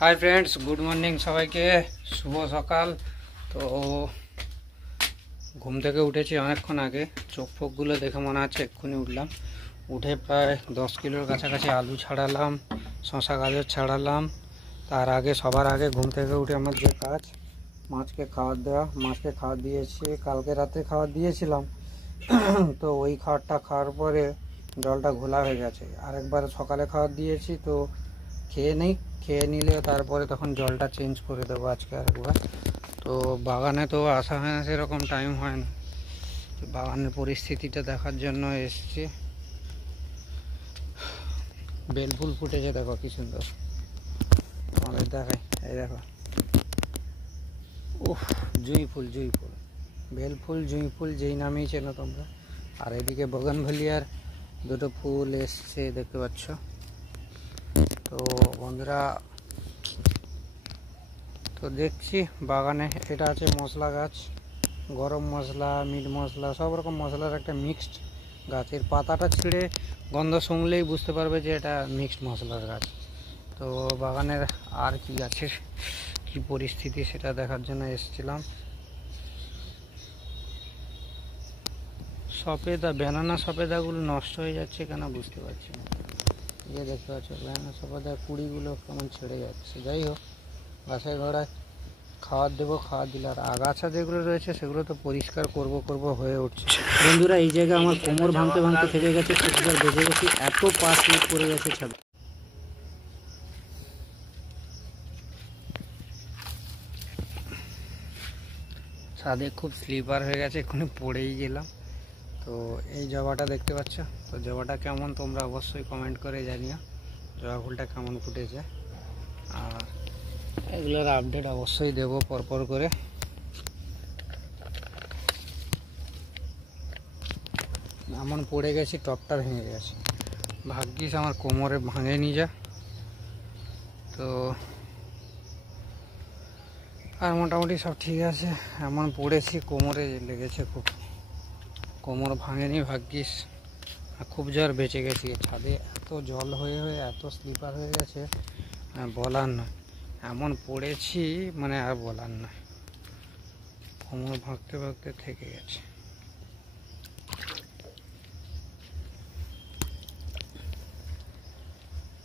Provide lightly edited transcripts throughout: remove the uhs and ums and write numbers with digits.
Hi friends, good morning সবাইকে। শুভ সকাল। তো ঘুম থেকে উঠেছি অনেকক্ষণ আগে। চোখ ফোকগুলো দেখে মনে হচ্ছে এক্ষুনি উঠলাম। উঠে প্রায় 10 কিলোর কাছাকাছি আলু ছাড়ালাম, শশা গাজর ছাড়ালাম। তার আগে সবার আগে ঘুম থেকে উঠে আমার যে কাজ, মাছকে খাবার দেওয়া। মাছকে খাবার দিয়েছি, কালকে রাতে খাবার দিয়েছিলাম। তো ওই খাবারটা খাওয়ার পরে জলটা ঘোলা হয়ে গেছে। আরেকবার সকালে খাবার দিয়েছি, তো খেয়ে নেই। খেয়ে নিলে তারপরে তখন জলটা চেঞ্জ করে দেবো আজকে আরেকবার। তো বাগানে তো আসা হয় না, সেরকম টাইম হয় না। বাগানের পরিস্থিতিটা দেখার জন্য এসছি। বেলফুল ফুটেছে, দেখো কি সুন্দর। আমাদের দেখায়, এই দেখো, উফ, জুঁই ফুল, জুঁই ফুল, বেলফুল, জুঁই ফুল যেই নামেই চেনো তোমরা। আর এদিকে বগনভেলিয়ার দুটো ফুল এসছে, দেখতে পাচ্ছ। তো বন্ধুরা, তো দেখছি বাগানে এটা আছে মশলা গাছ, গরম মশলা, মিট মশলা, সব রকম মশলার একটা মিক্সড গাছ। এর পাতাটা ছিঁড়ে গন্ধ শুনলেই বুঝতে পারবে যে এটা মিক্সড মশলার গাছ। তো বাগানের আর কি গাছের কি পরিস্থিতি সেটা দেখার জন্য এসেছিলাম। সফেদা, ব্যানানা সফেদাগুলো নষ্ট হয়ে যাচ্ছে কেন বুঝতে পারছি না। ইয়ে দেখতে পাচ্ছ, ব্যানানা সফেদার কুড়িগুলো কেমন ছেড়ে যাচ্ছে। যাই হোক, গাছের গোড়ায় খাবার দেবো, খাবার দিলে। আর আগাছা যেগুলো রয়েছে সেগুলো তো পরিষ্কার করব হয়ে উঠছে। বন্ধুরা, এই জায়গায় আমার কোমর ভাঙতে ভাঙতে থেকে গেছে, প্রতিবার বেঁচে গেছি, এত পা স্লিপ করে গেছে ছাদ। ছাদে খুব স্লিপার হয়ে গেছে, এক্ষুনি পড়েই গেলাম। তো এই জবাটা দেখতে পাচ্ছ, তো জবাটা কেমন তোমরা অবশ্যই কমেন্ট করে জানিও। জবা ফুলটা কেমন ফুটেছে। আর এগুলোর আপডেট অবশ্যই দেবো পরপর করে। এমন পড়ে গেছি, টপটা ভেঙে গেছে। ভাগ্যিস আমার কোমরে ভাঙেনি যা। তো আর মোটামুটি সব ঠিক আছে। এমন পড়েছি, কোমরে লেগেছে খুব। কোমর ভাঙেনি ভাগ্যিস। খুব জ্বর বেঁচে গেছি। ছাদে এত জল হয়ে হয়ে এত স্লিপার হয়ে গেছে, বলার নয়। এমন পড়েছি মানে আর বলার নয়। কোমর ভাঙতে ভাঙতে থেকে গেছে।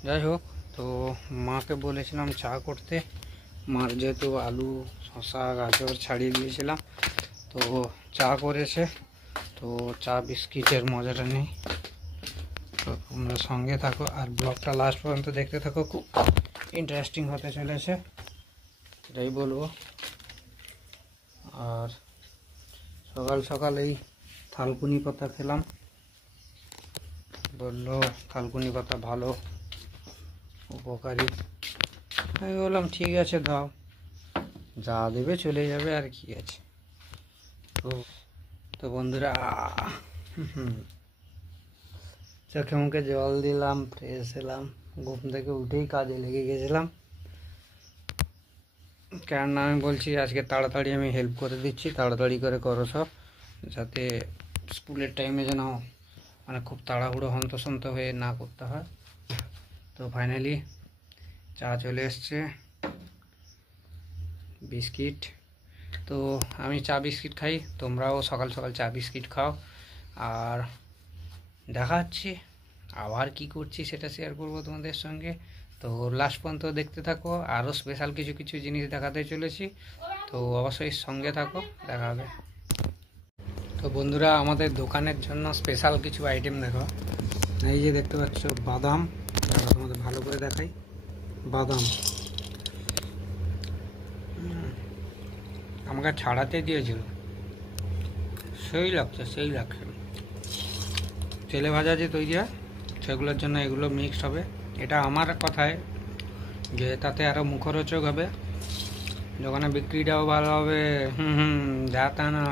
যাই হোক, তো মাকে বলেছিলাম চা করতে। মার যেহেতু আলু, শশা, গাজর ছাড়িয়ে দিয়েছিলাম, তো চা করেছে। তো চা বিস্কিটের মজাটা নেই। তো তোমরা সঙ্গে থাকো আর ব্লগটা লাস্ট পর্যন্ত দেখতে থাকো, খুব ইন্টারেস্টিং হতে চলেছে, এটাই বলবো। আর সকাল সকাল এই থালকুনি পাতা খেলাম। বললো থালকুনি পাতা ভালো, উপকারী। আমি বললাম ঠিক আছে দাও, যা দেবে চলে যাবে, আর কি আছে। তো বন্ধুরা, চোখে মুখে জল দিলাম, ফ্রেশ এলাম। ঘুম থেকে উঠেই কাজে লেগে গেছিলাম। কেননা আমি বলছি আজকে তাড়াতাড়ি আমি হেল্প করে দিচ্ছি, তাড়াতাড়ি করে করো সব, যাতে স্কুলের টাইমে যেন মানে খুব তাড়াহুড়ো হন্তসন্ত হয়ে না করতে হয়। তো ফাইনালি চা চলে এসছে, বিস্কিট। তো আমি চা বিস্কিট খাই, তোমরাও সকাল সকাল চা বিস্কিট খাও। আর দেখা হচ্ছে আবার কি করছি সেটা শেয়ার করবো তোমাদের সঙ্গে। তো লাস্ট পর্যন্ত দেখতে থাকো, আরও স্পেশাল কিছু কিছু জিনিস দেখাতে চলেছি। তো অবশ্যই সঙ্গে থাকো, দেখা হবে। তো বন্ধুরা, আমাদের দোকানের জন্য স্পেশাল কিছু আইটেম দেখো। এই যে দেখতে পাচ্ছ বাদাম, তোমাদের ভালো করে দেখাই। বাদাম আমাকে ছাড়াতে দিয়েছিল, সেই লাগছে, সেই লাগছে। তেলে ভাজা যে তৈরি হয় সেগুলোর জন্য এগুলো মিক্সড হবে। এটা আমার কথায় যে তাতে আরও মুখরোচক হবে, দোকানে বিক্রিটাও ভালো হবে। যাতা না,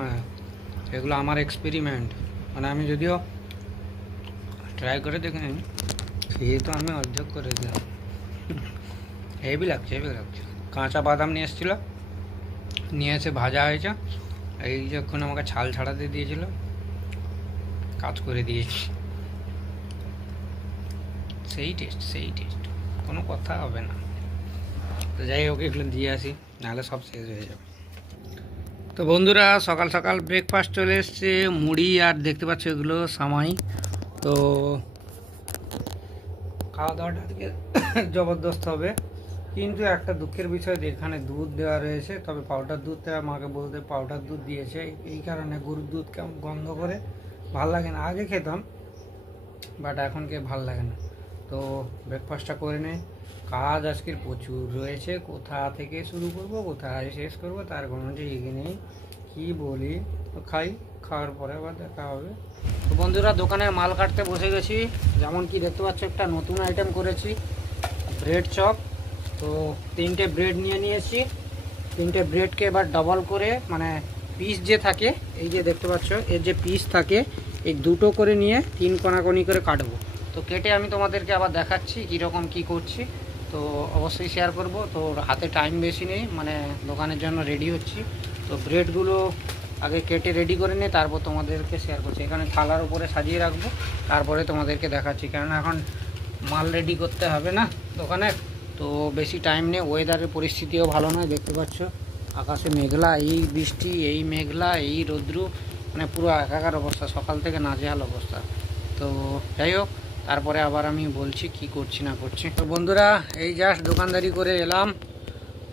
এগুলো আমার এক্সপেরিমেন্ট। মানে আমি যদিও ট্রাই করে দেখিনি, খেয়ে তো আমি অর্ধেক করে দিলাম। হেভি লাগছে, হেভি লাগছে। কাঁচা বাদাম নিয়ে এসেছিলো, নিয়ে এসে ভাজা হয়েছে। এই যখন আমাকে ছাল ছাড়াতে দিয়েছিল, কাজ করে দিয়েছি। সেই টেস্ট, সেই টেস্ট, কোনো কথা হবে না। তো যাই হোক এগুলো দিয়ে আসি, নাহলে সব শেষ হয়ে যাবে। তো বন্ধুরা সকাল সকাল ব্রেকফাস্ট চলে এসছে, মুড়ি আর দেখতে পাচ্ছ এগুলো সামাই। তো খাওয়া দাওয়াটা থেকে জবরদস্ত হবে, কিন্তু একটা দুঃখের বিষয় যে এখানে দুধ দেওয়া রয়েছে, তবে পাউডার দুধটা আমাকে বলতে পাউডার দুধ দিয়েছে, এই কারণে গরুর দুধ কেমন গন্ধ করে, ভাল লাগে না। আগে খেতাম বাট এখন কে ভাল লাগে না। তো ব্রেকফাস্টটা করে নেই, কাজ আজকের প্রচুর রয়েছে, কোথা থেকে শুরু করব কোথায় শেষ করব তার কোনো ঠিক নেই, কি বলি। তো খাওয়ার পরে আবার দেখা হবে। তো বন্ধুরা দোকানের মাল কাটতে বসে গেছি, যেমন কি দেখতে পাচ্ছ একটা নতুন আইটেম করেছি, ব্রেড চপ। তো 3টে ব্রেড নিয়ে নিয়েছি, 3টে ব্রেডকে এবার ডবল করে, মানে পিস যে থাকে এই যে দেখতে পাচ্ছ এর যে পিস থাকে এই দুটো করে নিয়ে 3 কোণাকোণি করে কাটবো। তো কেটে আমি তোমাদেরকে আবার দেখাচ্ছি কীরকম কি করছি, তো অবশ্যই শেয়ার করব। তো হাতে টাইম বেশি নেই, মানে দোকানের জন্য রেডি হচ্ছি। তো ব্রেডগুলো আগে কেটে রেডি করে নিয়ে তারপর তোমাদেরকে শেয়ার করছি। এখানে থালার উপরে সাজিয়ে রাখবো, তারপরে তোমাদেরকে দেখাচ্ছি, কেননা এখন মাল রেডি করতে হবে না দোকানের। তো বেশি টাইম নেই, ওয়েদারের পরিস্থিতিও ভালো নয়, দেখতে পাচ্ছ আকাশে মেঘলা, এই বৃষ্টি এই মেঘলা এই রৌদ্রু, মানে পুরো একাকার অবস্থা, সকাল থেকে নাজেহাল অবস্থা। তো যাই হোক তারপরে আবার আমি বলছি কি করছি না করছি। তো বন্ধুরা এই জাস্ট দোকানদারি করে এলাম,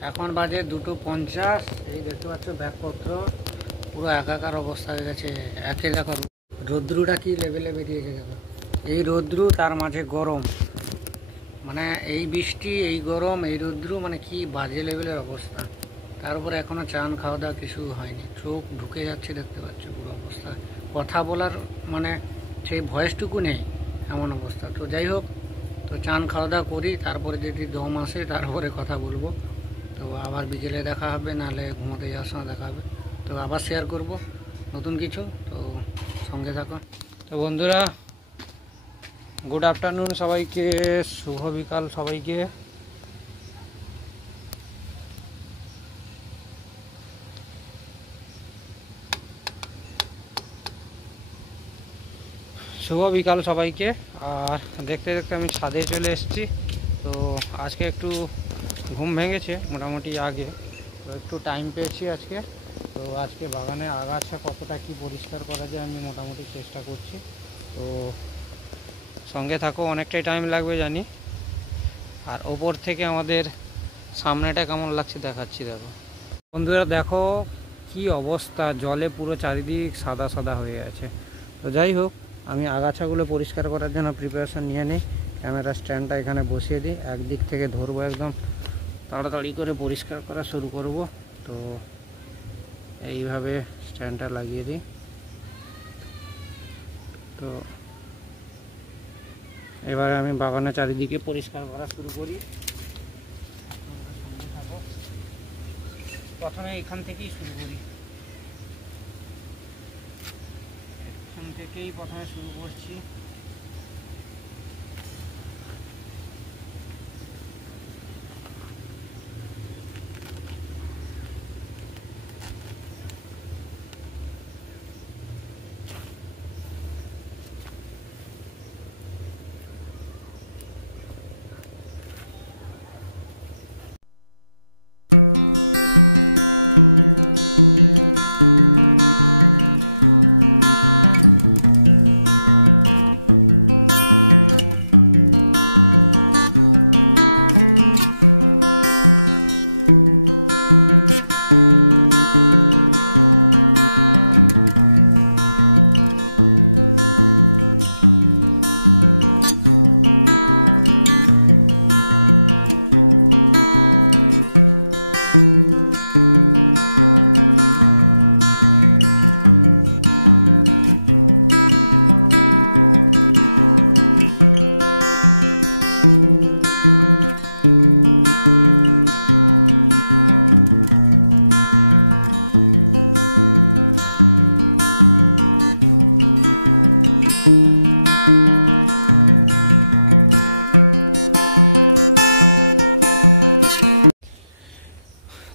এখন বাজে 2:50। এই দেখতে পাচ্ছ ব্যাগপত্র পুরো একাকার অবস্থা হয়ে গেছে। একে দেখো রৌদ্রুটা কি লেভেলে বেরিয়েছে, দেখো এই রৌদ্রু তার মাঝে গরম, মানে এই বৃষ্টি এই গরম এই রৌদ্রু, মানে কি বাজে লেভেলের অবস্থা। তার উপরে এখনও চান খাওয়া দাওয়া কিছু হয়নি, চোখ ঢুকে যাচ্ছে দেখতে পাচ্ছ পুরো অবস্থা, কথা বলার মানে সেই ভয়েসটুকু নেই এমন অবস্থা। তো যাই হোক, তো চান খাওয়া দাওয়া করি, তারপরে যদি দম আসে তারপরে কথা বলবো। তো আবার বিকেলে দেখা হবে, নাহলে ঘুমোতে যাওয়ার সময় দেখা হবে। তো আবার শেয়ার করব নতুন কিছু, তো সঙ্গে থাকো। তো বন্ধুরা গুড আফটারনুন সবাইকে, শুভ বিকাল সবাইকে। শুভ বিকাল সবাইকে। আর দেখতে দেখতে আমি ছাদে চলে এসেছি। তো আজকে একটু ঘুম ভেঙেছে মোটামুটি আগে, তো একটু টাইম পেয়েছি আজকে। তো আজকে বাগানে আগাছা কতটা কি পরিষ্কার করা যায় আমি মোটামুটি চেষ্টা করছি। তো সঙ্গে থাকো, অনেকটাই টাইম লাগবে জানি। আর ওপর থেকে আমাদের সামনেটা কেমন লাগছে দেখাচ্ছি, দেখো বন্ধুরা দেখো কি অবস্থা, জলে পুরো চারিদিক সাদা সাদা হয়ে আছে। তো যাই হোক আমি আগাছাগুলো পরিষ্কার করার জন্য প্রিপারেশন নিয়ে নিই, ক্যামেরা স্ট্যান্ডটা এখানে বসিয়ে দিই, একদিক থেকে ধরবো, একদম তাড়াতাড়ি করে পরিষ্কার করা শুরু করব। তো এইভাবে স্ট্যান্ডটা লাগিয়ে দিই। তো এবারে আমি বাগানের চারিদিকে পরিষ্কার করা শুরু করি। প্রথমে এখান থেকেই শুরু করি, এখান থেকেই প্রথমে শুরু করছি।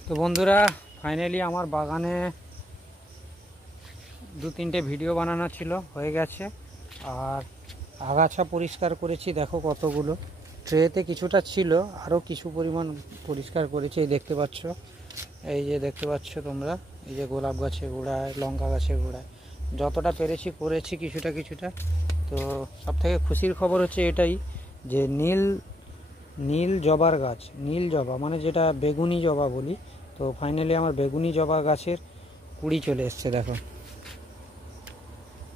তো বন্ধুরা ফাইনালি আমার বাগানে 2-3টে ভিডিও বানানো ছিল, হয়ে গেছে। আর আগাছা পরিষ্কার করেছি, দেখো কতগুলো, ট্রেতে কিছুটা ছিল, আরও কিছু পরিমাণ পরিষ্কার করেছি। এই দেখতে পাচ্ছ, এই যে দেখতে পাচ্ছ তোমরা, এই যে গোলাপ গাছের গোড়ায়, লঙ্কা গাছের গোড়ায় যতটা পেরেছি করেছি কিছুটা কিছুটা। তো সবথেকে খুশির খবর হচ্ছে এটাই যে নীল জবার গাছ, নীল জবা মানে যেটা বেগুনি জবা বলি, তো ফাইনালি আমার বেগুনি জবা গাছের কুড়ি চলে এসছে। দেখো,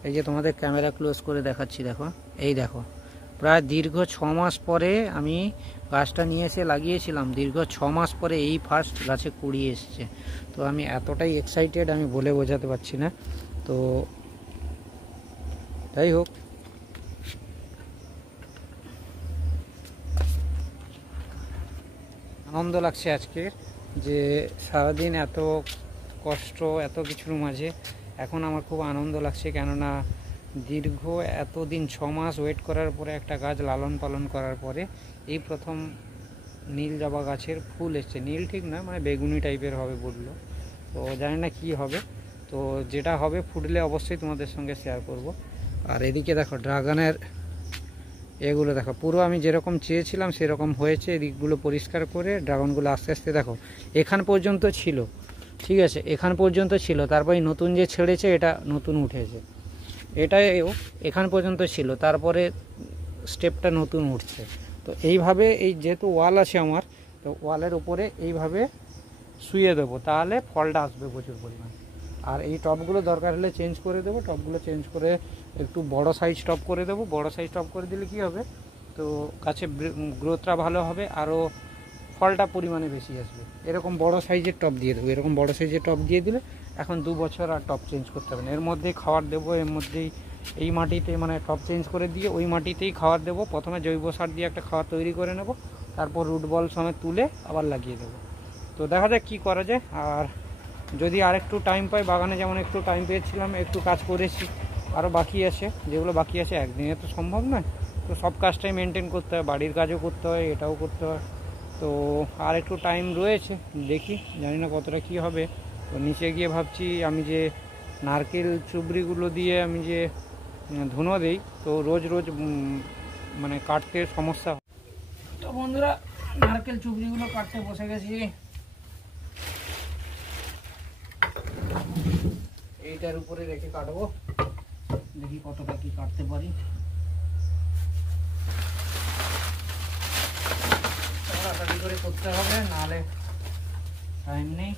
এই যে তোমাদের ক্যামেরা ক্লোজ করে দেখাচ্ছি, দেখো এই দেখো, প্রায় দীর্ঘ 6 মাস পরে আমি গাছটা নিয়ে এসে লাগিয়েছিলাম। দীর্ঘ 6 মাস পরে এই ফার্স্ট গাছে কুড়ি এসছে। তো আমি এতটাই এক্সাইটেড, আমি বলে বোঝাতে পারছি না। তো যাই হোক, আনন্দ লাগছে আজকের, যে সারাদিন এত কষ্ট, এত কিছুর মাঝে এখন আমার খুব আনন্দ লাগছে। কেননা দীর্ঘ এতদিন 6 মাস ওয়েট করার পরে একটা গাছ লালন পালন করার পরে এই প্রথম নীল জবা গাছের ফুল এসছে। নীল ঠিক না, মানে বেগুনি টাইপের হবে বললো, তো জানি না কি হবে। তো যেটা হবে ফুটলে অবশ্যই তোমাদের সঙ্গে শেয়ার করব। আর এদিকে দেখো ড্রাগনের এগুলো দেখো, পুরো আমি যেরকম চেয়েছিলাম সেরকম হয়েছে। এদিকগুলো পরিষ্কার করে ড্রাগনগুলো আস্তে আস্তে দেখো এখান পর্যন্ত ছিল, ঠিক আছে, এখান পর্যন্ত ছিল, তারপরে নতুন যে ছেড়েছে এটা নতুন উঠেছে, এটাও এখান পর্যন্ত ছিল, তারপরে স্টেপটা নতুন উঠছে। তো এইভাবে এই যেহেতু ওয়াল আছে আমার, তো ওয়ালের উপরে এইভাবে শুয়ে দেবো, তাহলে ফলটা আসবে প্রচুর পরিমাণ। আর এই টবগুলো দরকার হলে চেঞ্জ করে দেবো, টবগুলো চেঞ্জ করে একটু বড় সাইজ টব করে দেবো। বড় সাইজ টব করে দিলে কি হবে, তো গাছে গ্রোথটা ভালো হবে, আরও ফলটা পরিমাণে বেশি আসবে। এরকম বড় সাইজের টব দিয়ে দেবো, এরকম বড় সাইজের টব দিয়ে দিলে এখন 2 বছর আর টব চেঞ্জ করতে হবে না। এর মধ্যেই খাবার দেবো, এর মধ্যেই এই মাটিতে, মানে টব চেঞ্জ করে দিয়ে ওই মাটিতেই খাবার দেবো। প্রথমে জৈব সার দিয়ে একটা খাবার তৈরি করে নেব, তারপর রুট বল সমেত তুলে আবার লাগিয়ে দেবো। তো দেখা যাক কী করা যায়। আর যদি আর একটু টাইম পাই, বাগানে যেমন একটু টাইম পেয়েছিলাম, একটু কাজ করেছি, আরও বাকি আছে, যেগুলো বাকি আছে একদিনে তো সম্ভব নয়, তো সব কাজটাই মেনটেন করতে হয়, বাড়ির কাজও করতে হয়, এটাও করতে হয়। তো আর একটু টাইম রয়েছে, দেখি, জানি না কতটা কী হবে। তো নিচে গিয়ে ভাবছি আমি যে নারকেল চুবড়িগুলো দিয়ে আমি যে ধুনো দিই, তো রোজ রোজ মানে কাটতে সমস্যা। তো বন্ধুরা, নারকেল চুবড়িগুলো কাটতে বসে গেছি। এইটার উপরে রেখে কাটবো, দেখি কতটা কি কাটতে পারি। তাড়াতাড়ি করে করতে হবে, নাহলে টাইম নেই।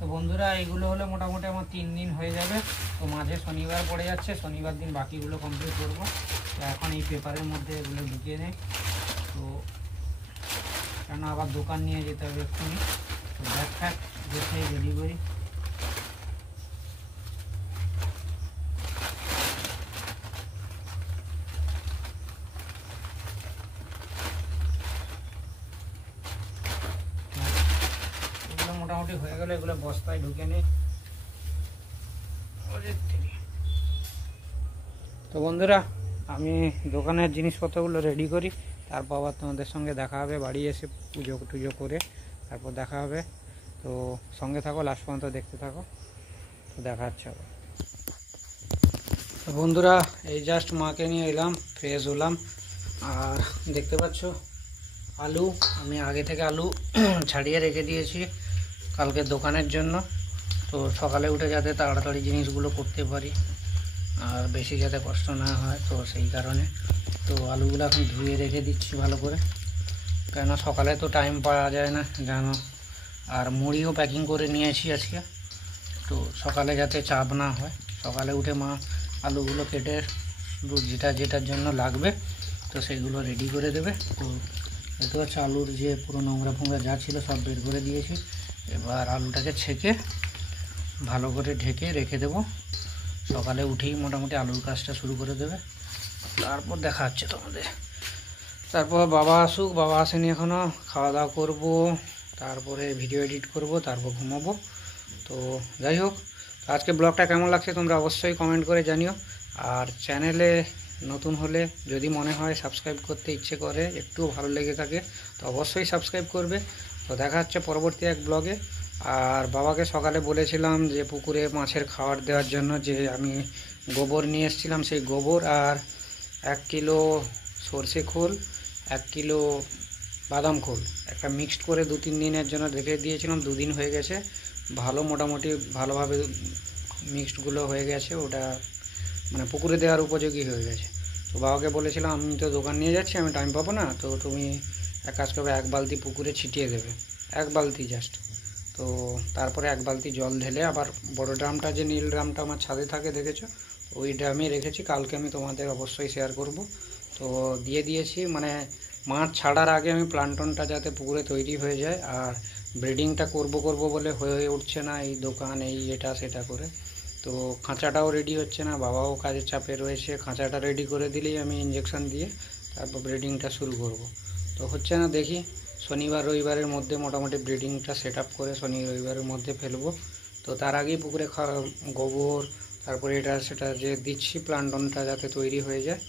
তো বন্ধুরা, এইগুলো হলে মোটামুটি আমার 3 দিন হয়ে যাবে। তো মাঝে শনিবার পড়ে যাচ্ছে, শনিবার দিন বাকিগুলো কমপ্লিট করবো। তো এখন এই পেপারের মধ্যে এগুলো ঢুকিয়ে নেই, তো কেন আবার দোকান নিয়ে যেতে হবে এক্ষুনি। তো ব্যাগ ফ্যাগ গুছাই রেডি করি। মোটামুটি হয়ে গেলে এগুলো বস্তায় ঢুকে নিই। তো বন্ধুরা, আমি দোকানের জিনিসপত্রগুলো রেডি করি, তারপর আবার তোমাদের সঙ্গে দেখা হবে। বাড়ি এসে পুজো টুজো করে তারপর দেখা হবে। তো সঙ্গে থাকো, লাস্ট পর্যন্ত দেখতে থাকো, তো দেখা হচ্ছে আবার। তো বন্ধুরা, এই জাস্ট মাকে নিয়ে এলাম, ফ্রেশ হলাম। আর দেখতে পাচ্ছ আলু, আমি আগে থেকে আলু ছাড়িয়ে রেখে দিয়েছি কালকে দোকানের জন্য। তো সকালে উঠে যাতে তাড়াতাড়ি জিনিসগুলো করতে পারি আর বেশি যাতে কষ্ট না হয়, তো সেই কারণে তো আলুগুলো এখন ধুয়ে রেখে দিচ্ছি ভালো করে, কেননা সকালে তো টাইম পাওয়া যায় না, জানো আর মুড়িও প্যাকিং করে নিয়েছি আজকে, তো সকালে যাতে চাপ না হয়। সকালে উঠে মা আলুগুলো কেটে যেটার জন্য লাগবে তো সেগুলো রেডি করে দেবে। তো দেখতে পাচ্ছ আলুর যে পুরো নোংরা ফোংরা যা ছিল সব বের করে দিয়েছি। এবার আলুটাকে ছেঁকে ভালো করে ঢেকে রেখে দেব। সকালে উঠেই মোটামুটি আলুর কাজটা শুরু করে দেবে। তারপর দেখা হচ্ছে তোমাদের। তারপর বাবা আসুক, বাবা আসেনি এখনও, খাওয়া দাওয়া করবো, তারপরে ভিডিও এডিট করব, তারপর ঘুমাবো। তো যাই হোক, আজকে ব্লগটা কেমন লাগছে তোমরা অবশ্যই কমেন্ট করে জানিও। আর চ্যানেলে নতুন হলে যদি মনে হয় সাবস্ক্রাইব করতে ইচ্ছে করে, একটু ভালো লেগে থাকে তো অবশ্যই সাবস্ক্রাইব করবে। তো দেখা হচ্ছে পরবর্তী এক ব্লগে। আর বাবাকে সকালে বলেছিলাম যে পুকুরে মাছের খাবার দেওয়ার জন্য যে আমি গোবর নিয়ে এসেছিলাম, সেই গোবর আর 1 কিলো সর্ষে খোল, 1 কিলো বাদাম খোল একটা মিক্সড করে 2-3 দিনের জন্য রেখে দিয়েছিলাম। 2 দিন হয়ে গেছে, ভালো মোটামুটি ভালোভাবে মিক্সডগুলো হয়ে গেছে, ওটা মানে পুকুরে দেওয়ার উপযোগী হয়ে গেছে। তো বাবাকে বলেছিলাম আমি তো দোকান নিয়ে যাচ্ছি, আমি টাইম পাবো না, তো তুমি এক কাজ করবে 1 বালতি পুকুরে ছিটিয়ে দেবে, 1 বালতি জাস্ট। তো তারপরে 1 বালতি জল ঢেলে আবার বড় ড্রামটা, যে নীল ড্রামটা আমার ছাদে থাকে দেখেছো, ওই ড্রামে রেখেছি। কালকে আমি তোমাদের অবশ্যই শেয়ার করব। তো দিয়ে দিয়েছি, মানে মাছ ছাড়ার আগে আমি প্লান্টনটা যাতে পুকুরে তৈরি হয়ে যায়। আর ব্রিডিংটা করব বলে হয়ে উঠছে না, এই দোকান এই এটা সেটা করে। তো খাঁচাটাও রেডি হচ্ছে না, বাবাও কাজের চাপে রয়েছে। খাঁচাটা রেডি করে দিলেই আমি ইঞ্জেকশন দিয়ে তারপর ব্রিডিংটা শুরু করব। তো হচ্ছে না, দেখি শনিবার রবিবারের মধ্যে মোটামুটি ব্রিডিংটা সেট আপ করে শনি রবিবারের মধ্যে ফেলবো। তো তার আগেই পুকুরে গোবর, তারপরে এটা সেটা যে দিচ্ছি প্লান্টনটা যাতে তৈরি হয়ে যায়।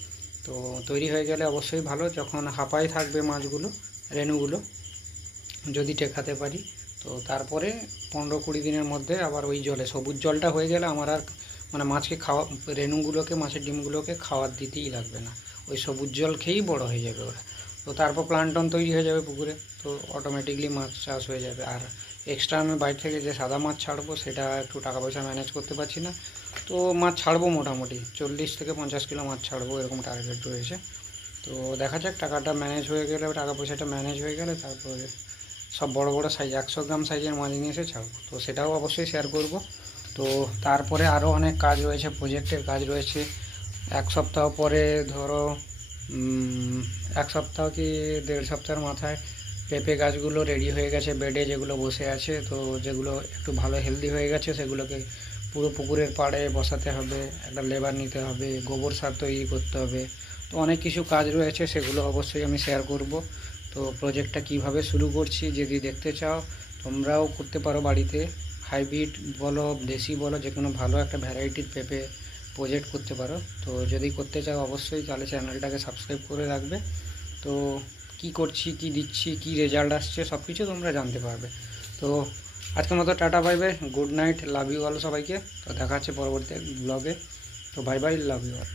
তো তৈরি হয়ে গেলে অবশ্যই ভালো, যখন হাঁপাই থাকবে মাছগুলো, রেণুগুলো যদি টেকাতে পারি, তো তারপরে 15-20 দিনের মধ্যে আবার ওই জলে, সবুজ জলটা হয়ে গেলে আমার আর মানে মাছকে খাওয়া, রেণুগুলোকে, মাছের ডিমগুলোকে খাওয়ার দিতেই লাগবে না, ওই সবুজ জল খেয়েই বড় হয়ে যাবে ওরা। তো তারপর প্লান্টন তৈরি হয়ে যাবে পুকুরে, তো অটোমেটিকলি মাছ চাষ হয়ে যাবে। আর এক্সট্রা আমি বাইরে থেকে যে সাদা মাছ ছাড়বো সেটা একটু টাকা পয়সা ম্যানেজ করতে পারছি না, তো মাছ ছাড়বো মোটামুটি 40 থেকে 50 কিলো মাছ ছাড়বো, এরকম টার্গেট রয়েছে। তো দেখা যাক, টাকাটা ম্যানেজ হয়ে গেলে, টাকা পয়সাটা ম্যানেজ হয়ে গেলে তারপরে সব বড় বড় সাইজ 100 গ্রাম সাইজের মাছ নিয়ে এসে ছাড়বো, তো সেটাও অবশ্যই শেয়ার করব। তো তারপরে আরও অনেক কাজ রয়েছে, প্রজেক্টের কাজ রয়েছে। 1 সপ্তাহ পরে ধরো 1 সপ্তাহ কি 1.5 সপ্তাহের মাথায় পেঁপে গাছগুলো রেডি হয়ে গেছে, বেডে যেগুলো বসে আছে। তো যেগুলো একটু ভালো হেলদি হয়ে গেছে সেগুলোকে পুরো পুকুরের পাড়ে বসাতে হবে, একটা লেবার নিতে হবে, গোবর সার তৈরি করতে হবে। তো অনেক কিছু কাজ রয়েছে, সেগুলো অবশ্যই আমি শেয়ার করব। তো প্রজেক্টটা কিভাবে শুরু করছি যদি দেখতে চাও, তোমরাও করতে পারো বাড়িতে। হাইব্রিড বলো, দেশি বলো, যে কোনো ভালো একটা ভ্যারাইটির পেঁপে প্রজেক্ট করতে পারো। তো যদি করতে চাও অবশ্যই তাহলে চ্যানেলটাকে সাবস্ক্রাইব করে রাখবে। তো কি করছি, কি দিচ্ছি, কি রেজাল্ট আসছে সব কিছু তোমরা জানতে পারবে। তো আজকের মতো tata, bye bye, good night, love you all সবাইকে। তো দেখা হচ্ছে পরবর্তী ব্লগে। তো bye bye, love you all.